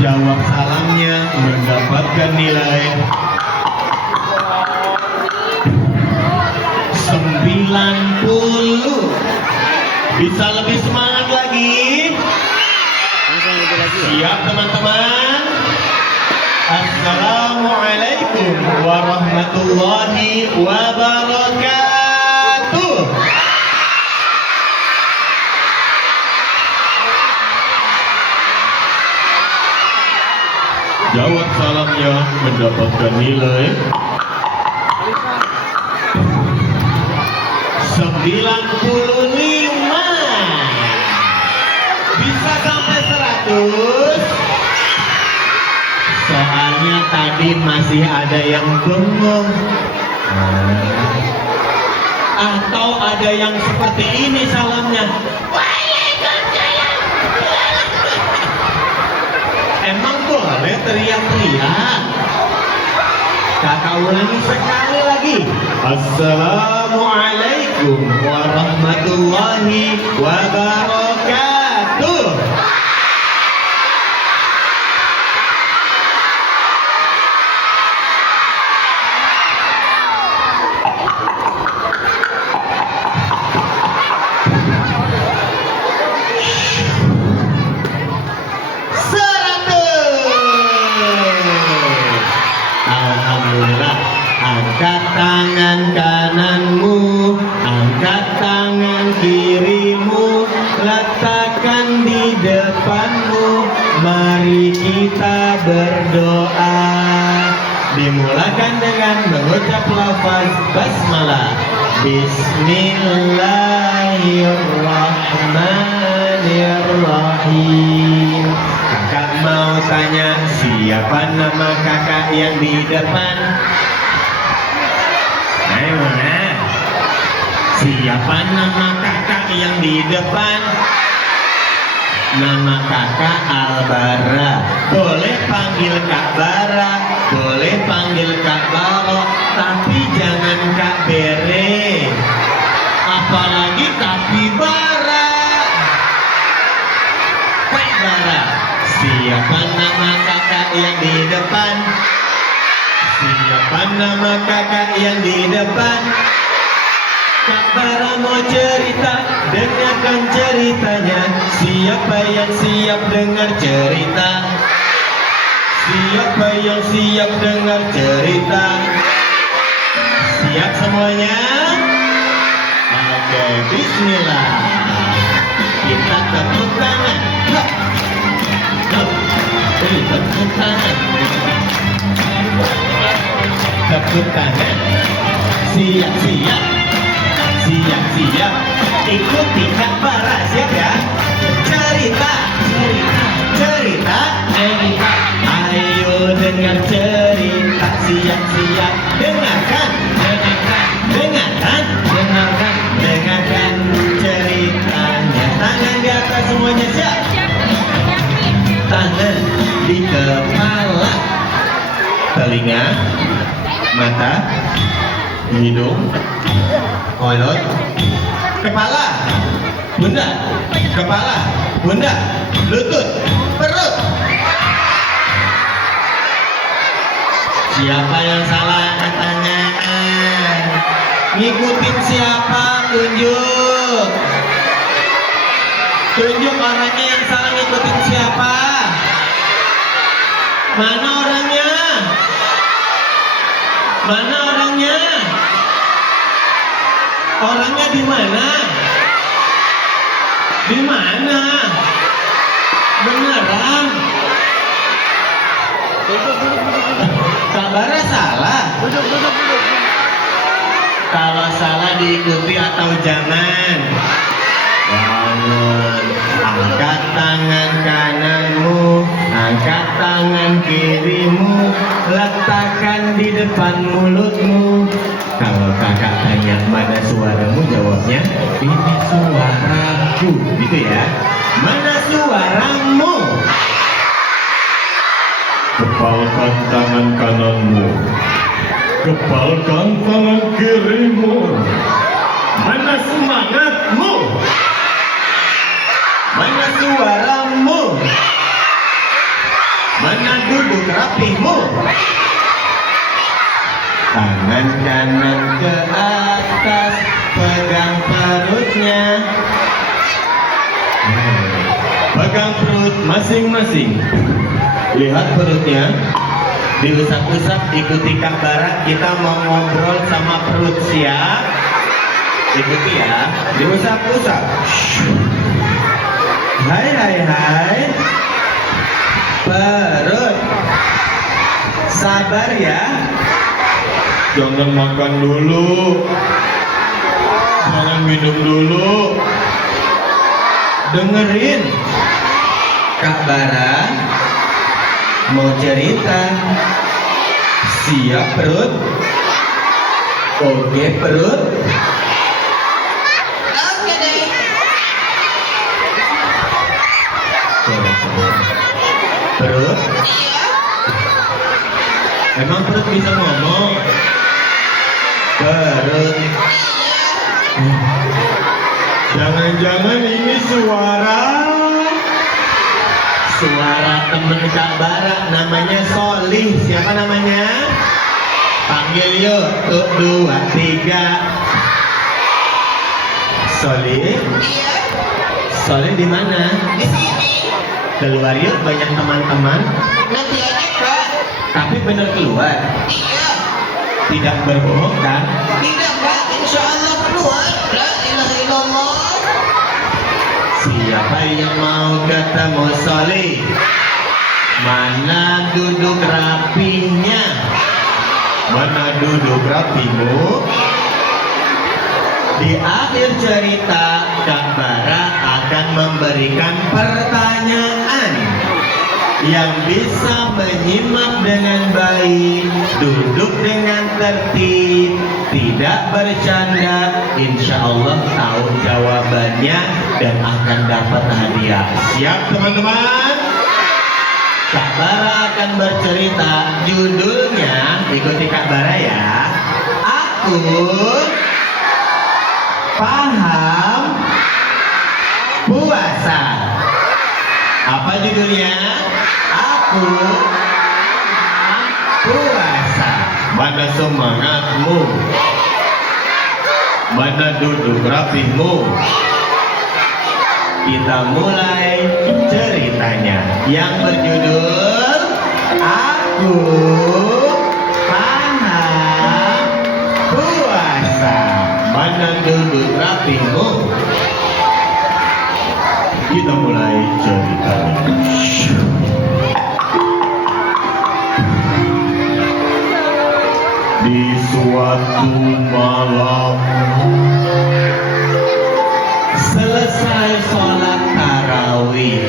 Jawab salamnya mendapatkan nilai 90. Bisa lebih semangat lagi? Siap teman-teman? Assalamualaikum warahmatullahi wabarakatuh. Jawab salamnya mendapatkan nilai 95. Bisa sampai 100? Soalnya tadi masih ada yang bengong. Atau ada yang seperti ini salamnya. Emang boleh teriak-teriak? Kakak ulangi sekali lagi. Assalamualaikum warahmatullahi wabarakatuh. Alhamdulillah. Angkat tangan kananmu, angkat tangan kirimu, letakkan di depanmu. Mari kita berdoa. Dimulakan dengan mengucap lafaz basmalah. Bismillahirrahmanirrahim. Kakak mau tanya, siapa nama kakak yang di depan? Ayo, nah. Siapa nama kakak yang di depan? Nama kakak Albara. Boleh panggil Kak Bara, boleh panggil Kak Baro, tapi jangan Kak Bere, apalagi Kapibara. Kak Bara. Siapa nama kakak yang di depan? Siapa nama kakak yang di depan? Kak Bara mau cerita, dengarkan ceritanya. Siapa yang siap dengar cerita? Siapa yang siap dengar cerita? Siap semuanya? Oke, bismillah. Kita tepuk tangan. Tepuk tangan. Tepuk tangan. Siap-siap. Siap-siap. Ikuti Kak Bara, siap ya? Cerita. Cerita. Ayo dengar cerita. Siap-siap. Dengarkan ceritanya. Tangan di atas semuanya, siap. Tangan di kepala, telinga, mata, hidung, mulut, kepala, pundak, lutut, perut. Siapa yang salah angkat tangan? Ngikutin siapa? Tunjuk orangnya yang salah, ngikutin siapa? Mana orangnya? Orangnya di mana? Beneran? Kak Bara salah? Kalau salah diikuti atau jangan? Jangan. Angkat tangan kananmu, angkat tangan kirimu, letakkan di depan mulutmu. Kalau kakak tanya mana suaramu, jawabnya ini suaraku, gitu ya. Mana suaramu? Kepalkan tangan kananmu, kepalkan tangan kirimu. Mana semangatmu? Mana suaramu? Mana duduk rapimu? Tangan kanan ke atas, pegang perutnya. Pegang perut masing-masing. Lihat perutnya. Diusap-usap, ikuti Kak Bara. Kita mau ngobrol sama perut, siap? Ikuti ya. Diusap-usap. Hai hai hai. Perut. Sabar ya. Jangan makan dulu. Jangan minum dulu. Dengerin. Kak Bara mau cerita. Siap perut? Oke perut? Oke deh. Perut? Iya. Emang perut bisa ngomong? Perut? Jangan-jangan ini suara temen Kak Bara, namanya Solih. Siapa namanya? Panggil yuk. 1, 2, 3. Solih? Iya. Solih di mana? Di sini. Keluar yuk, banyak teman-teman. Nanti aja Kak. Tapi bener keluar. Iya. Tidak berbohong kan? Tidak Kak. Insya Allah keluar. La ilaha illallah. Siapa yang mau ketemu Solih? Mana duduk rapinya? Mana duduk rapimu? Di akhir cerita, Kak Bara akan memberikan pertanyaan yang bisa menyimak dengan baik, duduk dengan tertib, tidak bercanda, insya Allah tahu jawabannya dan akan dapat hadiah. Siap teman-teman? Kak Bara akan bercerita, judulnya, ikuti Kak Bara ya. Aku paham puasa. Apa judulnya? Aku puasa. Mana semangatmu? Mana duduk rapimu? Kita mulai ceritanya yang berjudul Aku Paham Puasa. Mana duduk rapimu? Kita mulai ceritanya. Di suatu malam, selesai sholat tarawih,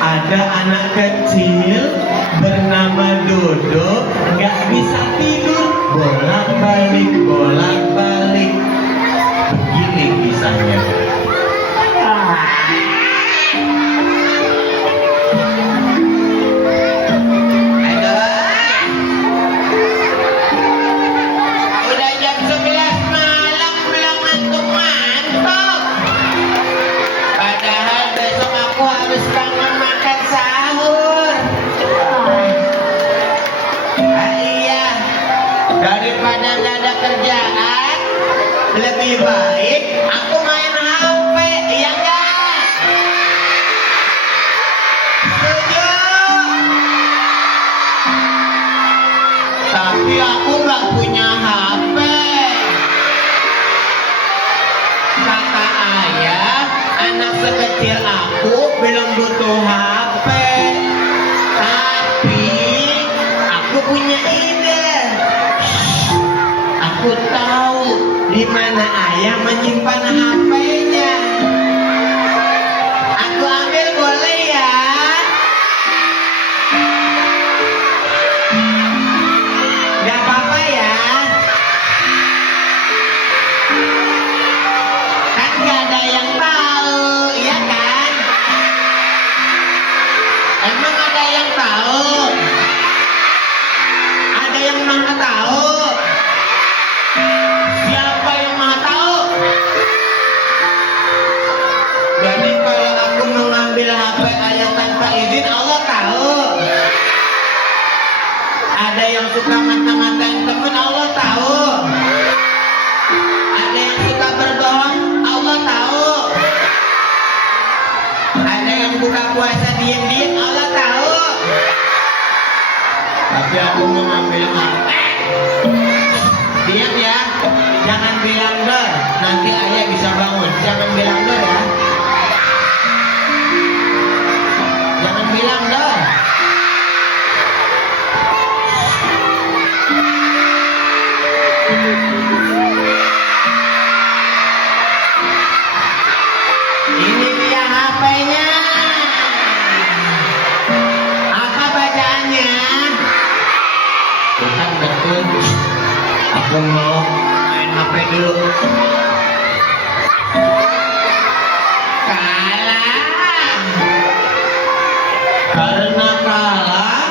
ada anak kecil bernama Dodo, nggak bisa tidur, bolak-balik, bolak-balik. Begini kisahnya. Udah jam 11 malam belum ngantuk-ngantuk. Padahal besok aku harus bangun makan sahur. Iya, daripada nggak ada kerjaan, lebih baik aku main HP, iya nggak? Setuju? Tapi aku nggak punya HP. Kata ayah, anak sekecil aku belum butuh HP. Tapi aku punya ide. Aku tahu di mana ayah menyimpan HP-nya. Aku ambil boleh ya? Gak apa-apa ya? Kan gak ada yang tahu, iya kan? Emang ada yang tahu? Ada yang maha tahu? Siapa yang maha tahu? Ini dia HP-nya. Apa bacaannya? Bukan betul. Aku mau main HP dulu. Kalah. Karena kalah,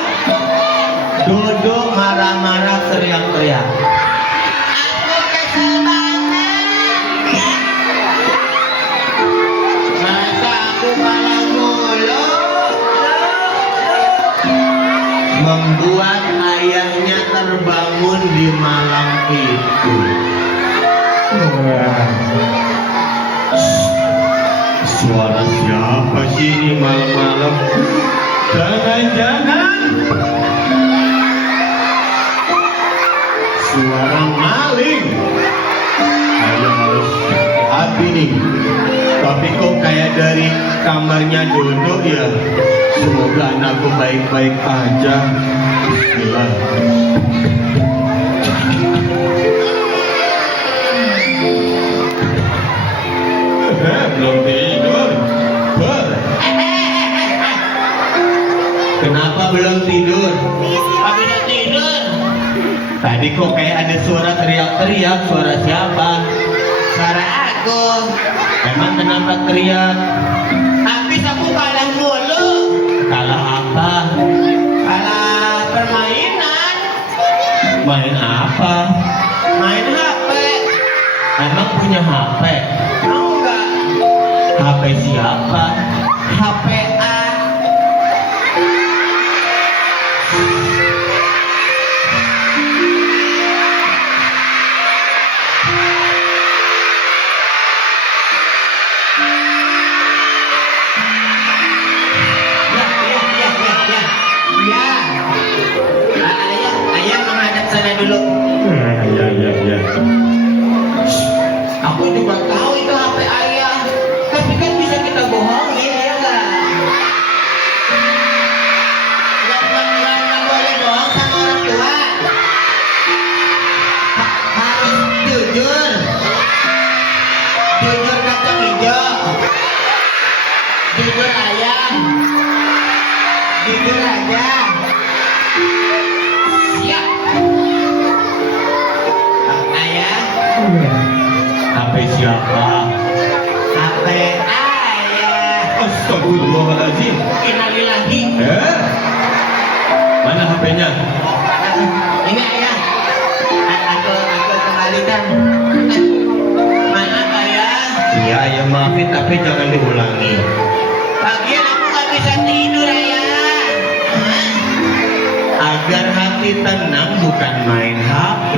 duduk marah-marah teriak-teriak. Aku kesel banget. Masa aku kalah mulu? Membuat ayahnya terbangun di malam itu. Suara siapa sih ini malam-malam? Jangan-jangan suara maling. Ayah harus hati nih. Tapi kok kayak dari kamarnya Dodo ya. Semoga anakku baik-baik aja. Bismillah. Belum tidur. Kenapa belum tidur? Aku udah tidur. Tadi kok kayak ada suara teriak-teriak. Suara siapa? Suara aku. Emang kenapa teriak? Habis aku kalah mulu. Kalah apa? Kalah permainan. Main apa? Main HP. Emang punya HP? Enggak. HP siapa? HP A. Ya. Ayah menghadap sana dulu. Ya. Aku juga tahu itu HP ayah. Tapi kan bisa kita bohongin ya enggak? Nggak boleh bohong sama orang tua. Harus jujur. Jujur kacang hijau. Jujur ayam. Jujur aja. Siap. Ayah. HP siapa? HP ayah. Astagfirullahaladzim. Innalillahi. Mana HP-nya? Ini ayah. Aku kembalikan. Maaf ayah. Iya, ya maafin tapi jangan diulangi. Bagian aku nggak bisa tidur ayah. Agar hati tenang bukan main HP,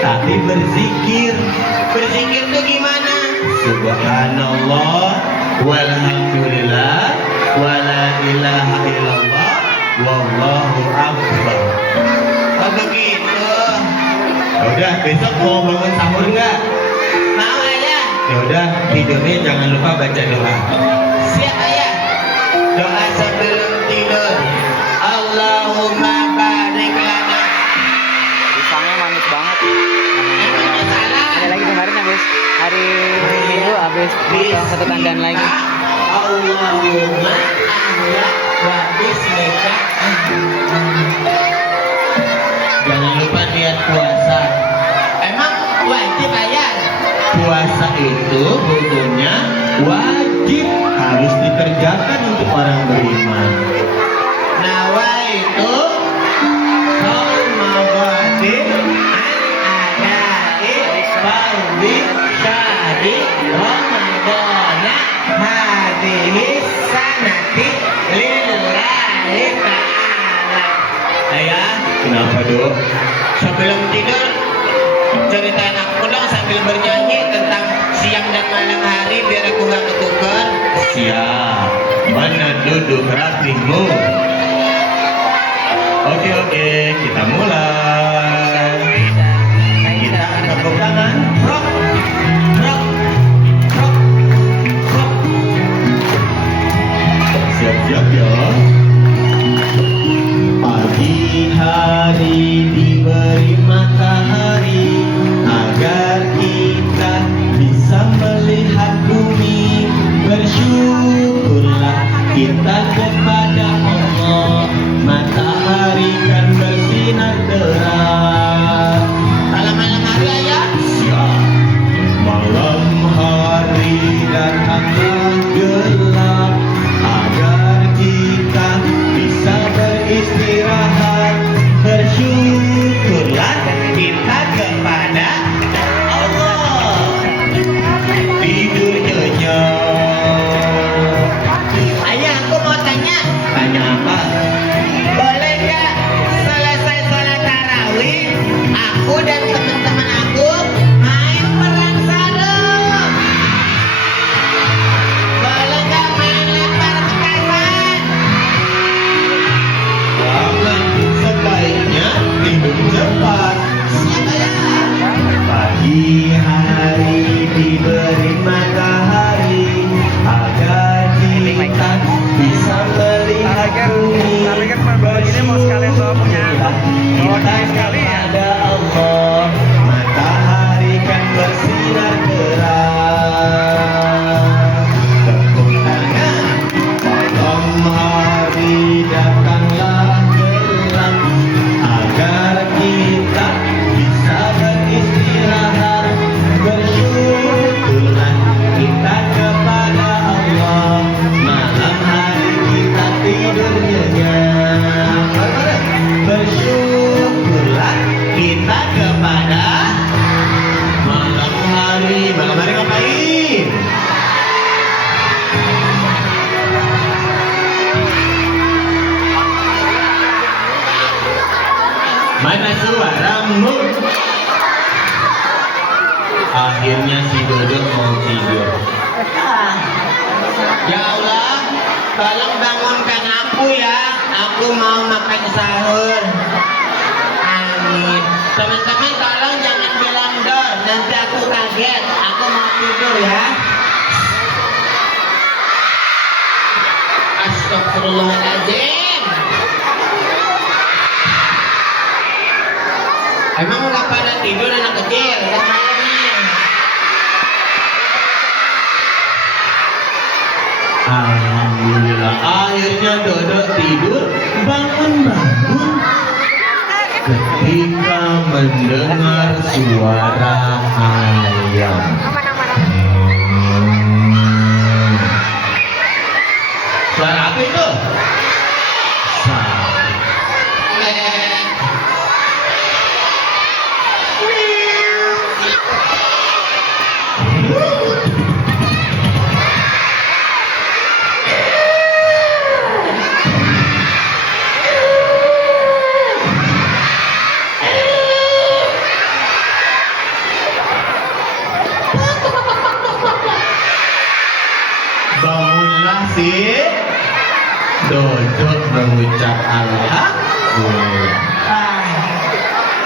tapi berzikir. Berzikir tuh gimana? Subhanallah, walhamdulillah, wala ilaha illallah, wallahu akbar. Oh begitu. Udah, besok mau bangun sahur nggak? Mau ayah. Ya udah, tidurnya jangan lupa baca doa. Siap ayah. Doa sebelum tidur. Allahumma barik lana. Pisangnya manis banget. Emangnya salah. Ada lagi kemarin habis hari Minggu habis potong satu tandan lagi. Allahumma ahya wa bismika. Jangan lupa niat puasa. Emang wajib ayah? Puasa itu hukumnya wajib, harus dikerjakan untuk orang beriman. Nawaitu Ramadan an adai fardhi syahri Ramadan hadhihi sanati lillahi ta'ala. Ayah, kenapa dok? Sebelum tidur ceritain aku dong sambil bernyanyi tentang siang dan malam hari biar aku gak ketukar. Siap. Mana duduk rapimu? Oke, kita mulai. Kita tepuk tangan. Rock, rock, rock, rock. Siap-siap ya. Pagi hari diberi matahari, kita kepada Allah. Matahari kan bersinar terang. Kalau malam hari ayah, Siap. Malam hari datanglah gelap agar kita bisa beristirahat. Bersyukurlah kita kepada Allah. Tidur nyenyak. ayah aku mau tanya, Tanya apa? boleh nggak selesai sholat tarawih, aku dan teman-teman aku main perang sarung? Boleh nggak main lempar petasan? Jangan, sebaiknya tidur cepat. Siap ayah. Pagi hari diberi matahari agar kita bisa melihat bumi. Bersyukurlah kita kepada Allah. Matahari kan bersinar terang. Tepuk tangan. Malam hari datanglah gelap agar kita bisa beristirahat. Bersyukurlah kita kepada Allah. Malam hari kita tidur nyenyak. Bersyukurlah kita kepada malam hari. Malam hari ngapain? Mana suaramu? Akhirnya si Dodo mau tidur. Ya Allah, tolong bangunkan aku ya. Aku mau makan sahur. Amin. Teman-teman tolong jangan bilang dor, nanti aku kaget. Aku mau tidur ya. Astagfirullahaladzim. Emang nggak pada tidur anak kecil? Udah malam nih. Alhamdulillah, akhirnya Dodo tidur. Bangun-bangun ketika mendengar suara ayam. Suara apa itu? Sapi. Bangunlah si Dodo mengucap alhamdulillah.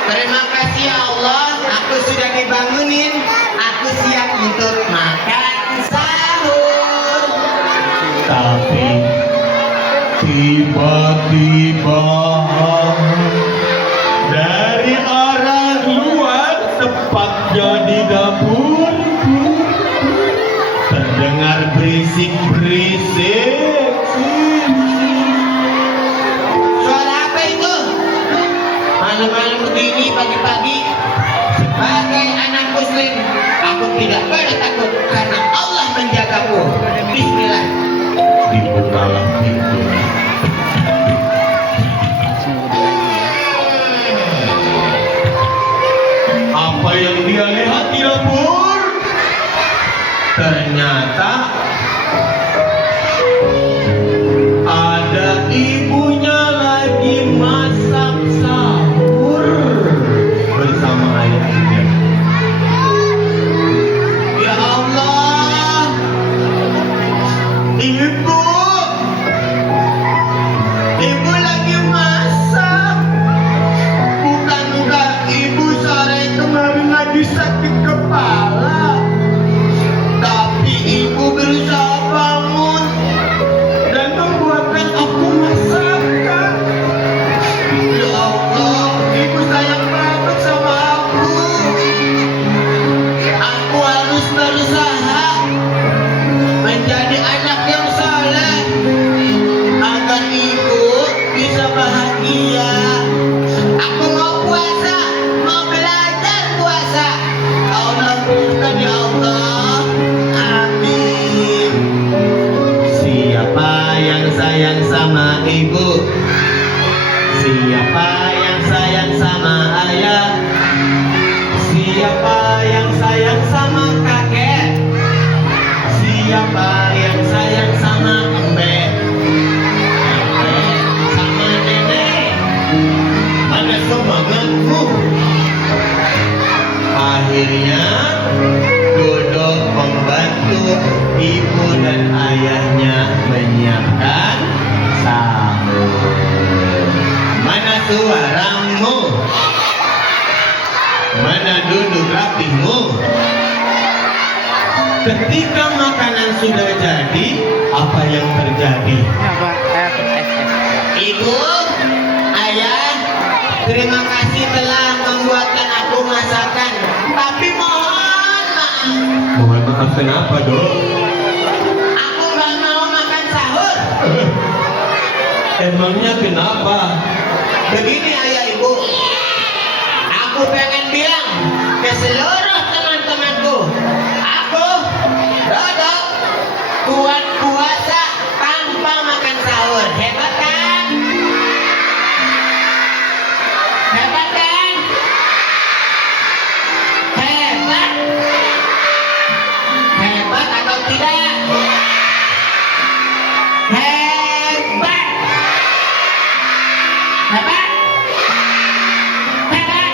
Terima kasih ya Allah, aku sudah dibangunin. Aku siap untuk makan sahur. Tapi tiba-tiba dari arah luar, tepatnya di dapur, terdengar berisik-berisik. Suara apa itu? Malam-malam begini pagi-pagi. Sebagai anak muslim, aku tidak boleh takut karena Allah menjagaku. Bismillah. Dibukalah pintunya. Apa yang dia lihat di dapur? Ternyata ada ibunya lagi masak sahur bersama ayahnya. Ya Allah, ibu lagi masak. Bukan ibu sore kemarin lagi sakit kepala, tapi ibu berusaha bangun dan membuatkan aku masakan. Ya Allah, ibu sayang banget sama aku. Aku harus berusaha menjadi anak yang saleh Siapa yang sayang sama kakek? Siapa yang sayang sama embek? Embek sama nenek. Mana semangatmu? Akhirnya duduk membantu ibu dan ayahnya menyiapkan sahur. Mana suaramu? Mana duduk rapihmu? Ketika makanan sudah jadi, apa yang terjadi? Apa? Ibu, ayah, terima kasih telah membuatkan aku masakan. Tapi mohon maaf, Mohon maaf kenapa, Dok? aku nggak mau makan sahur. Emangnya kenapa? Begini ayah ibu, aku pengen bilang ke seluruh teman-temanku, aku Dodok kuat puasa tanpa makan sahur. Hebat kan? Hebat kan? Hebat? Hebat atau tidak? Hebat? Hebat? Hebat?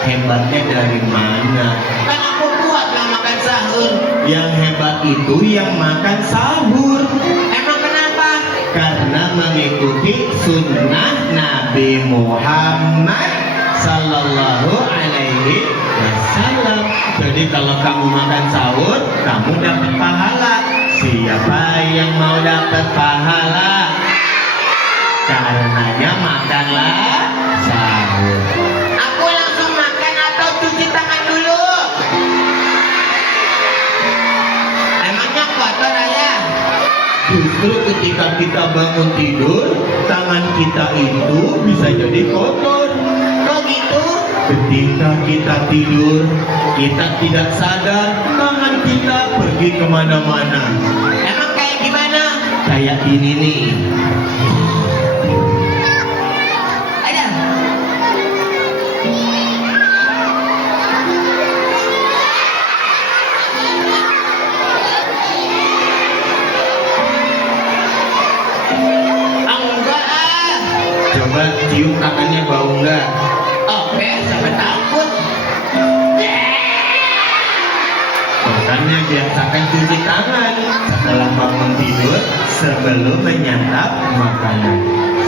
Hebatnya dari mana? Kan aku kuat nggak makan sahur. Yang hebat itu yang makan sahur. Emang kenapa? Karena mengikuti sunnah Nabi Muhammad Sallallahu Alaihi Wasallam. Jadi kalau kamu makan sahur, kamu dapat pahala. Siapa yang mau dapat pahala? Karenanya makanlah sahur. Aku langsung makan atau cuci tangan dulu? Emangnya kotor ayah? Justru ketika kita bangun tidur, tangan kita itu bisa jadi kotor. Kok gitu? Ketika kita tidur, kita tidak sadar tangan kita pergi kemana-mana. Emang kayak gimana? Kayak ini nih. Ada? Enggak ah. Coba cium tangannya, bau nggak? Oke, sampai takut. Makanya biasakan cuci tangan setelah bangun tidur sebelum menyantap makanan.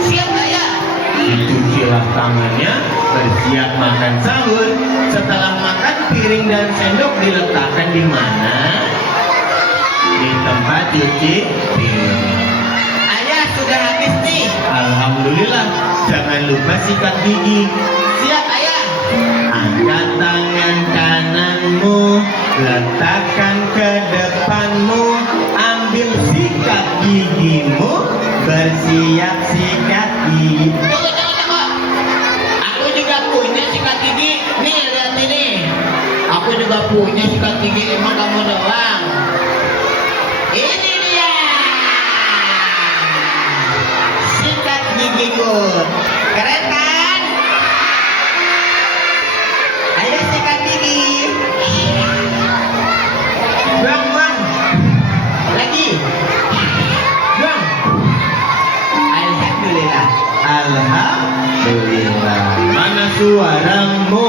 Siap ayah. Dicucilah tangannya, bersiap makan sahur. Setelah makan, piring dan sendok diletakkan di mana? Di tempat cuci piring. Ayah sudah habis nih. Alhamdulillah, jangan lupa sikat gigi. Siap ayah. Angkat tangan kananmu, letakkan ke depanmu, ambil sikat gigimu, bersiap sikat gigi. Tunggu. Aku juga punya sikat gigi. Nih, lihat ini. Aku juga punya sikat gigi. Emang kamu doang? Ini dia. Sikat gigiku. Keren kan? Ayo sikat gigi. Buang. Lagi. Buang. Alhamdulillah. Alhamdulillah. Mana suaramu?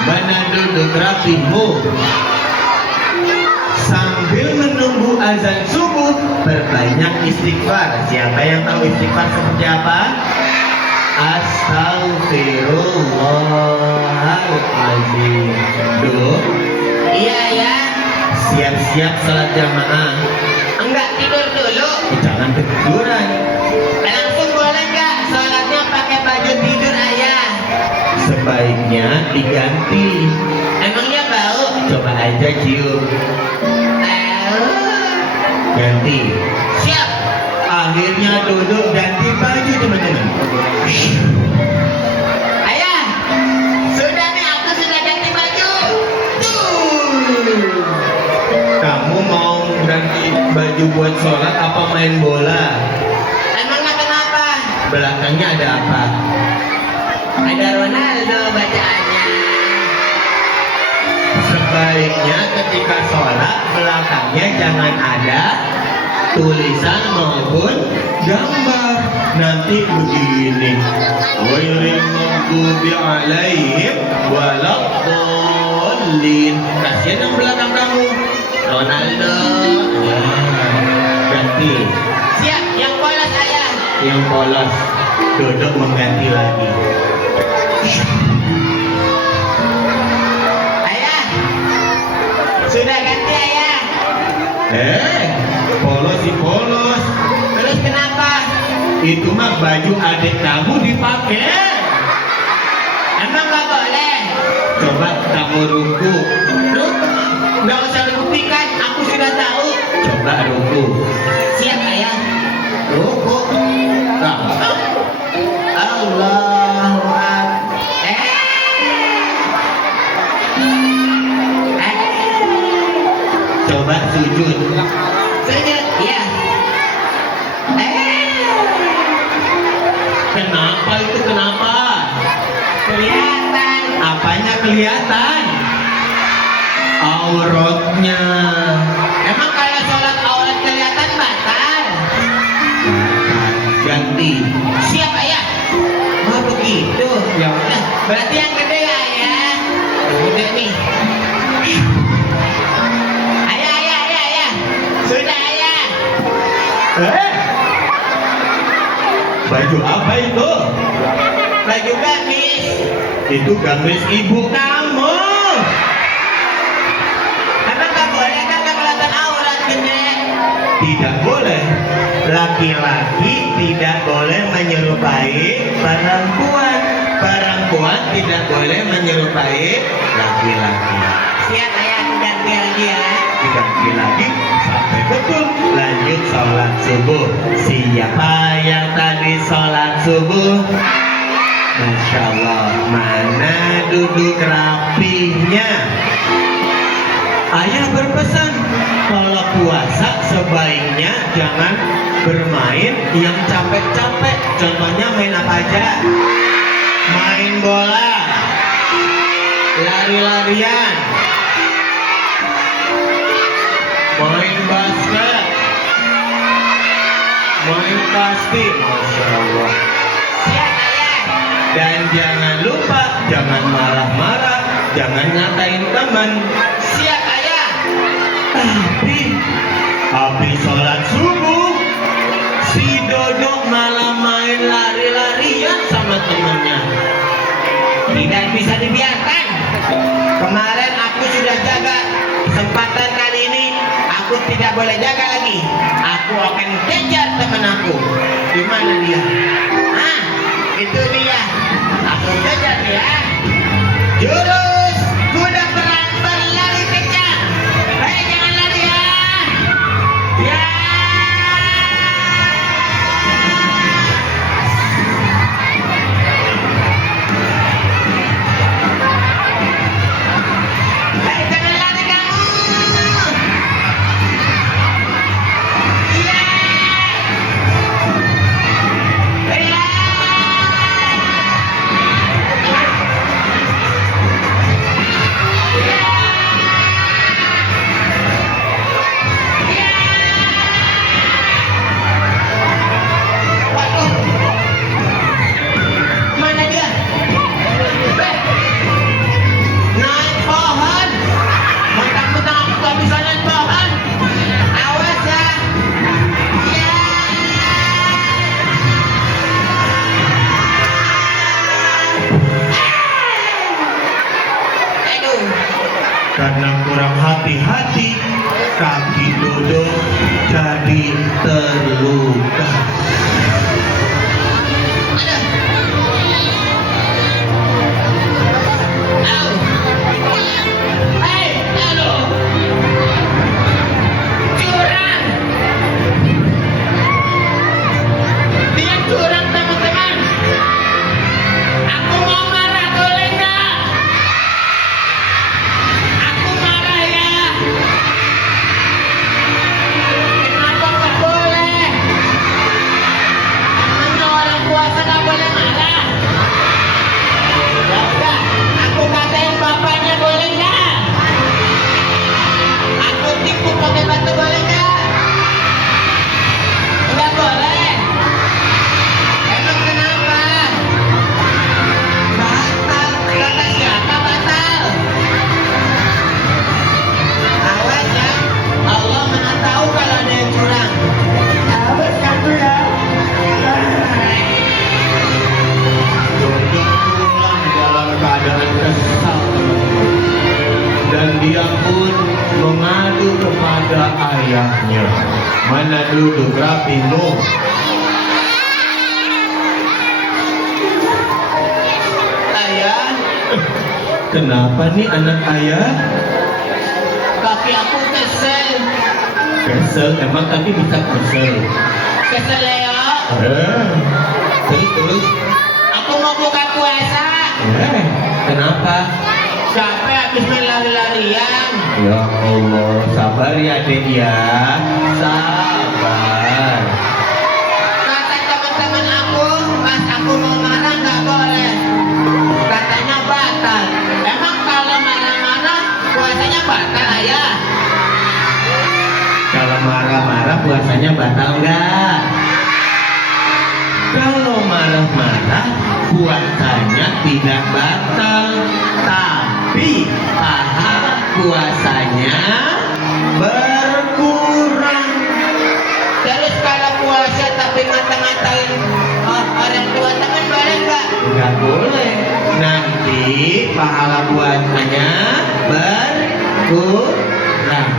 Mana duduk rapimu? Sambil menunggu azan subuh, perbanyak istighfar. Siapa yang tahu istighfar seperti apa? Astaghfirullahaladzim. Duh, Iya ya. siap-siap salat jamaah. Enggak tidur dulu. Jangan ketiduran. Langsung boleh nggak sholatnya pakai baju tidur ayah? Sebaiknya diganti. Emangnya bau? Coba aja cium. Ganti. Siap. Akhirnya duduk ganti baju teman-teman. Ayah, sudah nih aku sudah ganti baju. Tuh. Kamu mau ganti baju buat sholat apa main bola? Emangnya kenapa? Belakangnya ada apa? Ada Ronaldo bacaannya. Sebaiknya ketika sholat belakangnya jangan ada tulisan maupun gambar. Nanti begini, ghairil maghdubi alaihim waladdallin. Kasihan yang belakang kamu, Ronaldo. Ganti. Siap, yang polos ayah. Yang polos duduk mengganti lagi. Ayah, sudah ganti ayah. Polos si polos. Terus kenapa? Itu mah baju adik kamu dipakai. Emang nggak boleh? Coba kamu ruku. Ruku? Nggak usah dibuktikan, aku sudah tahu. Coba ruku. Siap ayah. Ruku. Nah, Allahu Akbar. coba sujud. Sujud, iya. Kenapa itu kenapa? Kelihatan. Apanya kelihatan? Auratnya. Emang kalau sholat aurat kelihatan batal? Ganti. Siap ayah. Oh begitu. Ya udah. Berarti yang gede ya ayah. Yang gede nih. Ayah. Sudah ayah. Baju apa itu? Baju gamis. Itu gamis ibu kamu. Emang nggak boleh kan nggak kelihatan aurat gede? Tidak boleh. Laki-laki tidak boleh menyerupai perempuan. Perempuan tidak boleh menyerupai laki-laki. Siap ayah, aku ganti lagi ya. Diganti lagi sampai betul. Lanjut sholat subuh. Siapa yang tadi sholat subuh? Masya Allah, mana duduk rapihnya? Ayah berpesan, kalau puasa sebaiknya jangan bermain yang capek-capek. Contohnya main apa aja? Main bola, lari-larian, main basket, main pasti. Masya Allah. Siap ayah. Dan jangan lupa, jangan marah-marah, jangan ngatain teman. Siap ayah. Habis sholat subuh, si Dodo malah main lari-larian sama temennya. Tidak bisa dibiarkan. Kemarin aku sudah jaga. Kesempatan kali ini aku tidak boleh jaga lagi. Aku akan kejar teman aku. Di mana dia? Ah, itu dia. Aku kejar dia. Jurus kuda perang berlari kencang. Hei, jangan lari ya. Ya. Hei, jangan lari kamu. Ya. Ya. Waduh. Mana dia? Naik pohon. Mentang-mentang aku gak bisa naik pohon. Awas ya. Ya. Aduh. Karena kurang hati-hati, kaki Dodo jadi terluka. Au. Hei, aduh. Curang. Dia curang teman-teman. Aku mau marah boleh nggak? Aku marah ya. Kenapa nggak boleh? kesal teman-teman. Dan dia pun mengadu kepada ayahnya. Mana duduk rapimu? Ayah, Kenapa nih anak ayah? kaki aku kesel. Kesel, emang kaki bisa kesel? Kesel ya. Terus. Aku mau buka puasa. Kenapa? Capek habis main lari-larian. Ya Allah, sabar ya dek ya. Sabar. Kata teman-teman aku, pas aku mau marah nggak boleh. Katanya batal. Emang kalau marah-marah puasanya batal ayah? Kalau marah-marah puasanya batal nggak? Kalau marah-marah puasanya tidak batal, tapi pahala puasanya berkurang. Terus kalau puasa tapi ngata-ngatain orang tua teman boleh nggak? Nggak boleh. Nanti pahala puasanya berkurang.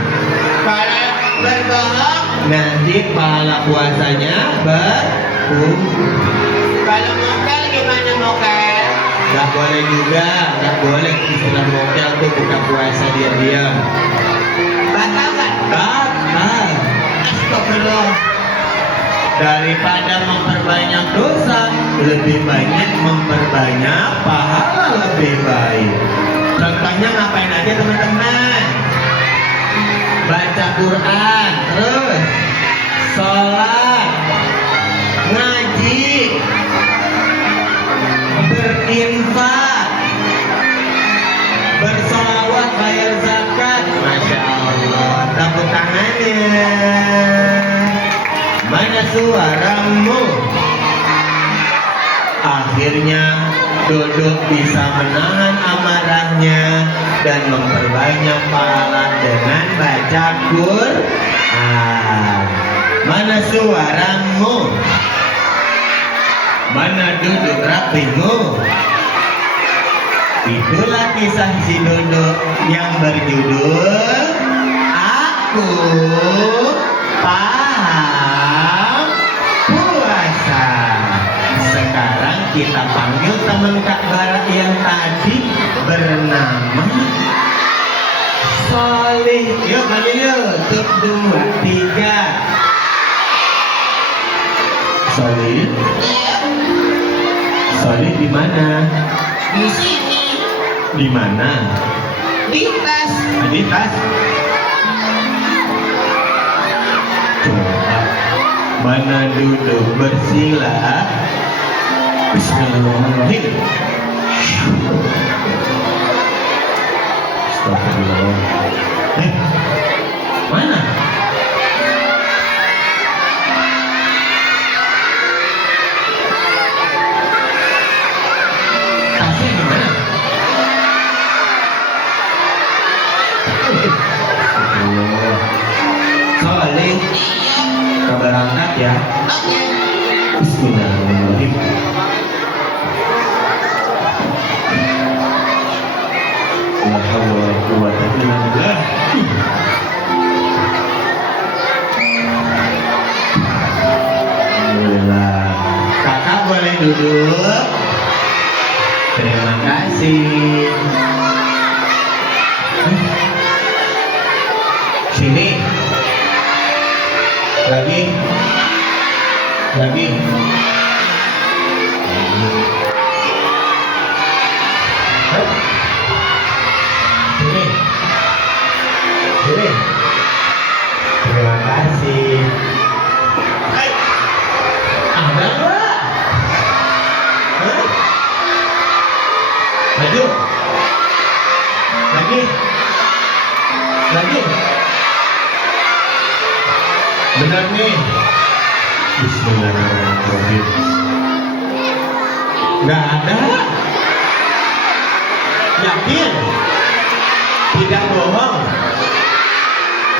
Kalau berbohong, Nanti pahala puasanya berkurang. kalau mokel gimana mokel? Nggak boleh juga, nggak boleh istilah mokel tuh buka puasa diam-diam. Batal nggak? Batal. Astagfirullah. Daripada memperbanyak dosa, lebih banyak memperbanyak pahala lebih baik. Contohnya ngapain aja teman-teman? Baca Quran, terus sholat, ngaji, berinfak, bersolawat, bayar zakat. Masya Allah, tepuk tangannya. Mana suaramu? Akhirnya Dodot bisa menahan amarahnya dan memperbanyak pahala dengan baca Quran. Mana suaramu? Mana duduk rapimu? Itulah kisah si Dodot yang berjudul Aku Paham Puasa. Sekarang kita panggil teman Kak Bara yang tadi bernama Solih. Yuk panggil yuk. 1, 2, 3. Solih. Solih di mana? Di sini, Di mana? di tas. Di tas. Coba. Mana duduk bersila. Bismillahirrahmanirrahim. Astagfirullah. Mana? Tasnya di mana? Astagfirullah. Soleh, kabar angkat ya. Oke. Bismillahirrahmanirrahim. La hawla wa la quwwata illa billah. Alhamdulillah. Kakak boleh duduk. Terima kasih. Sini. Lagi. Sini. Terima kasih. Ada nggak? Hah? Maju. Lagi. Benar nih. Bismillahirrahmanirrahim. Nggak ada. Yakin? Tidak bohong.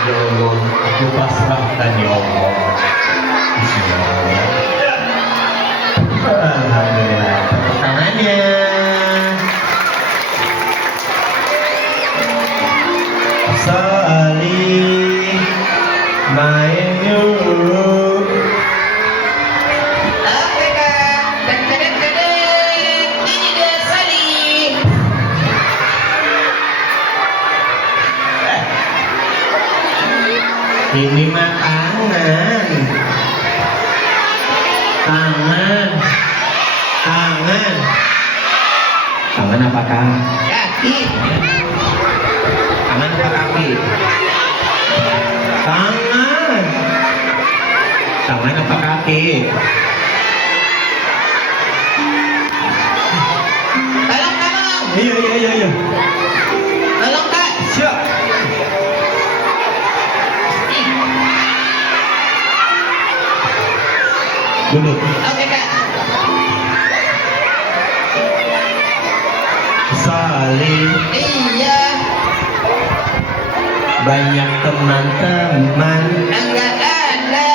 Ya Allah, aku pasrahkan ya Allah. Bismillahirrahmanirrahim. Alhamdulillah. Tepuk tangannya. Ini mah tangan. Tangan. Tangan. Tangan apa Kaki. Tangan apa kaki? Tangan. Tangan apa kaki? Tolong. Iya. Tolong Kak. Siap. Duduk. Oke Kak. Saling Iya. banyak teman-teman. Enggak ada.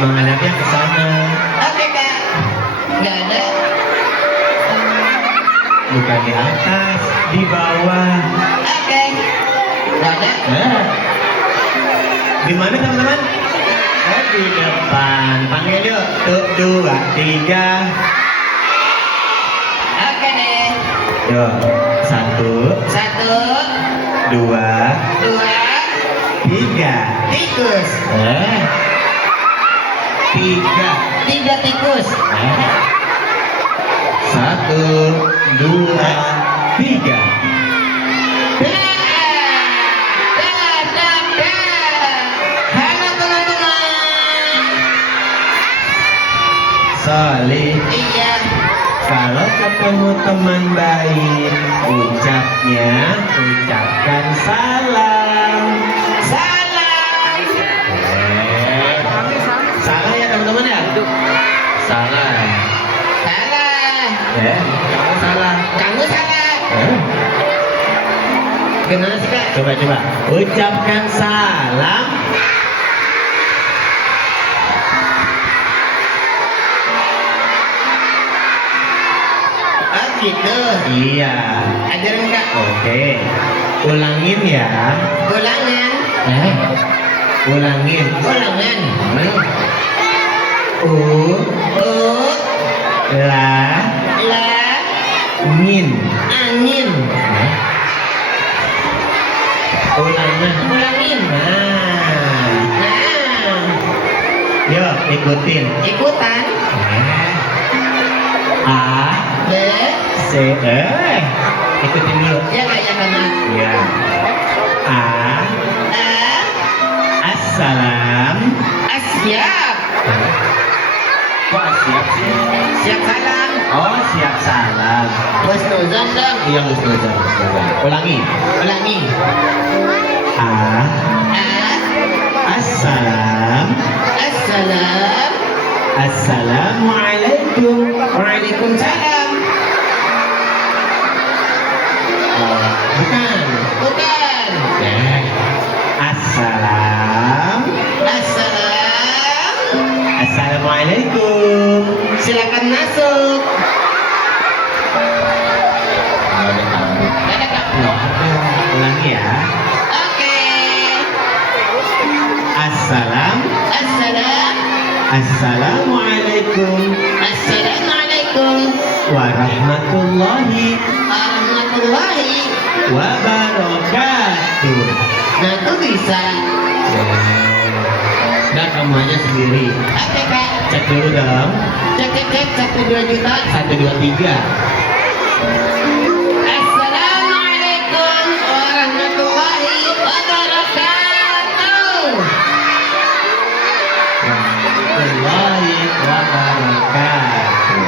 Menghadapnya ke sana. Oke Kak. Enggak ada. Bukan di atas, di bawah. Oke. Enggak ada. Di mana teman-teman? Di depan. Panggil yuk. 1, 2, 3. Oke deh. Yuk. 1, 1, 2, 2, 3. tikus. 3. 3 tikus. 1, 2, 3. Halo teman-teman. Solih. Iya. Kalau ketemu teman baik, ucapkan salam. Salam. Salah ya teman-teman ya? Salah. Salah. Kamu salah. Kamu salah. Gimana sih Kak? Coba. Ucapkan salam. Oh gitu. Iya. Ajarin Kak. Oke. Ulangin ya. Ulangan. Ulangin. Ulangan. U, U, la, la, ngin. angin. Ulangan. Ulangin. Nah. Nah, Yuk, ikutin. ikutan. A, B, C, ikutin dulu. ya kayak kena. Ya. A, A, assalam. siap. Kok siap sih? Siap salam. Oh, siap salam. Husnuzon dong. Iya, Ustazah. Ulangi. Ulangi. A, A, assalam. assalam. Assalamualaikum. Waalaikumsalam. Bukan. Bukan. Assalam. Assalam. Assalamualaikum. Silakan masuk. Ada Kak? Ulangi ya. Oke. Assalam. Assalam. Assalamualaikum Assalamualaikum warahmatullahi warahmatullahi. wabarakatuh. Nah itu bisa. Nah, kamu aja sendiri. Oke Kak. Cek dulu dong. Cek 1, 2 juta. 1, 2, 3. Assalamualaikum warahmatullahi wabarakatuh. Warahmatullahi wabarakatuh.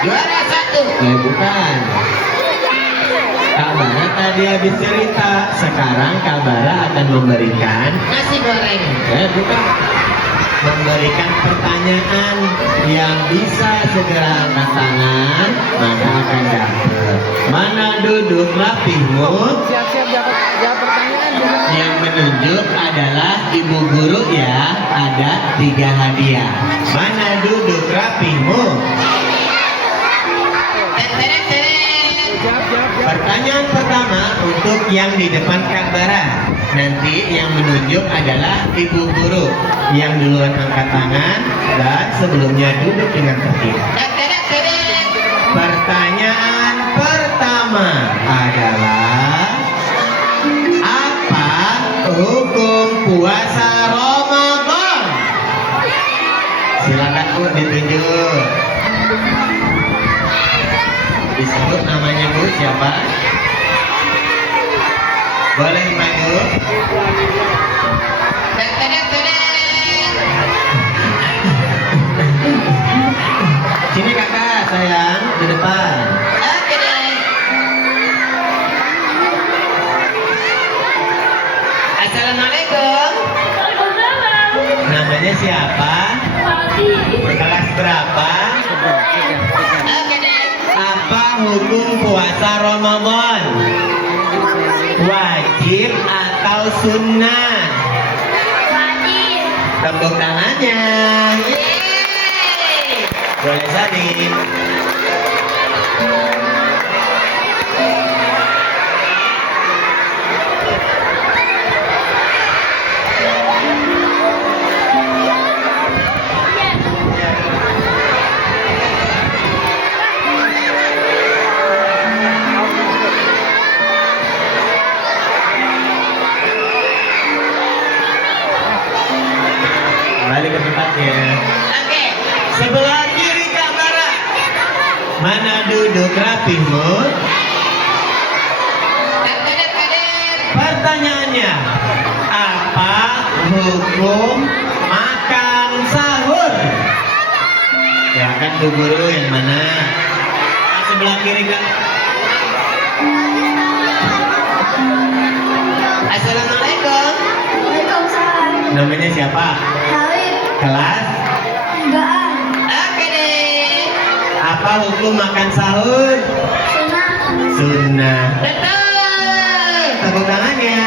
Juara 1. Bukan. Kak Bara tadi habis cerita. Sekarang Kak Bara akan memberikan Nasi goreng. bukan. Memberikan pertanyaan yang bisa segera angkat tangan, maka akan dapat. Mana duduk rapihmu? Siap-siap jawab pertanyaan. Yang menunjuk adalah ibu guru ya. Ada 3 hadiah. Mana duduk rapihmu? Pertanyaan pertama untuk yang di depan Kak Bara. Nanti yang menunjuk adalah ibu guru yang duluan angkat tangan dan sebelumnya duduk dengan tertib. Pertanyaan pertama adalah apa hukum disebut namanya Bu siapa? Boleh maju. Sini kakak sayang di depan. Oke deh. Assalamualaikum. Namanya siapa? Kelas berapa? Oke deh. Apa hukum puasa Ramadan? Wajib atau sunnah? Tepuk tangannya. Yeay. Boleh salin. Balik ke tempatnya. Oke. Sebelah kiri Kak Bara. Mana duduk rapihmu? Pertanyaannya, apa hukum makan sahur? Ya kan Bu Guru yang mana? Sebelah kiri Kak. Assalamualaikum. Namanya siapa? Kelas? Oke deh. Apa hukum makan sahur? Sunnah. Betul. Tepuk tangannya.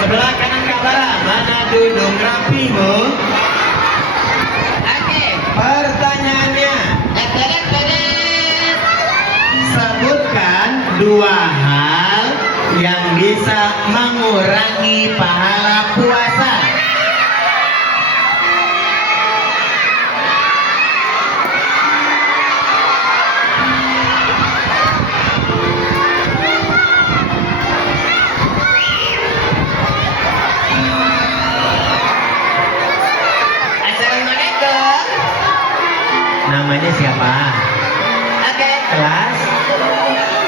Sebelah kanan Kak Bara, mana duduk rapimu? Oke. Pertanyaannya, Tadadadadad. sebutkan dua hal yang bisa mengurangi pahala puasa. Assalamualaikum. Namanya siapa? Oke. Kelas?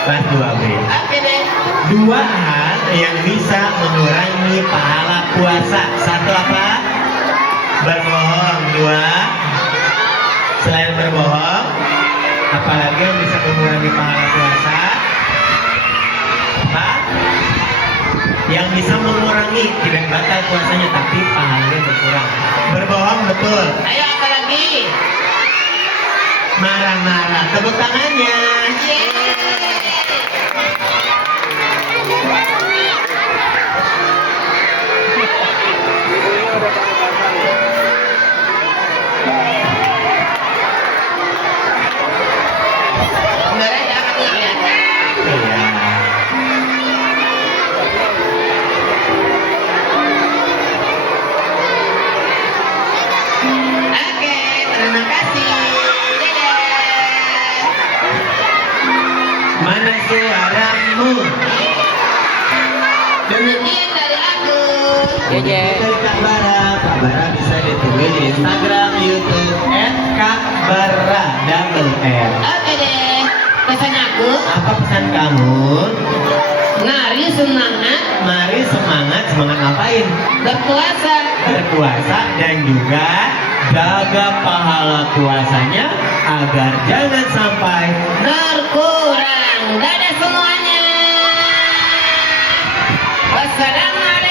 Kelas 2B. Oke deh. Dua hal yang bisa mengurangi pahala puasa. Satu apa? Berbohong. Dua, selain berbohong, apalagi yang bisa mengurangi pahala puasa? Apa? Yang bisa mengurangi, tidak batal puasanya, tapi pahalanya berkurang. Berbohong betul. Ayo apa lagi? Marah-marah. Tepuk tangannya. Sebenarnya jangan kelihatan. Iya. Oke, terima kasih. Dadah. Mana suaramu? Demikian dari aku. Jeje. Dari Kak Bara. Kak Bara bisa ditemui di Instagram, YouTube @kakbara double R. Oke deh. Pesan aku, Apa pesan kamu? ngari semangat Mari semangat, semangat ngapain? berpuasa. Berpuasa dan juga jaga pahala puasanya agar jangan sampai Berkurang. Dadah semuanya. Wassalamualaikum.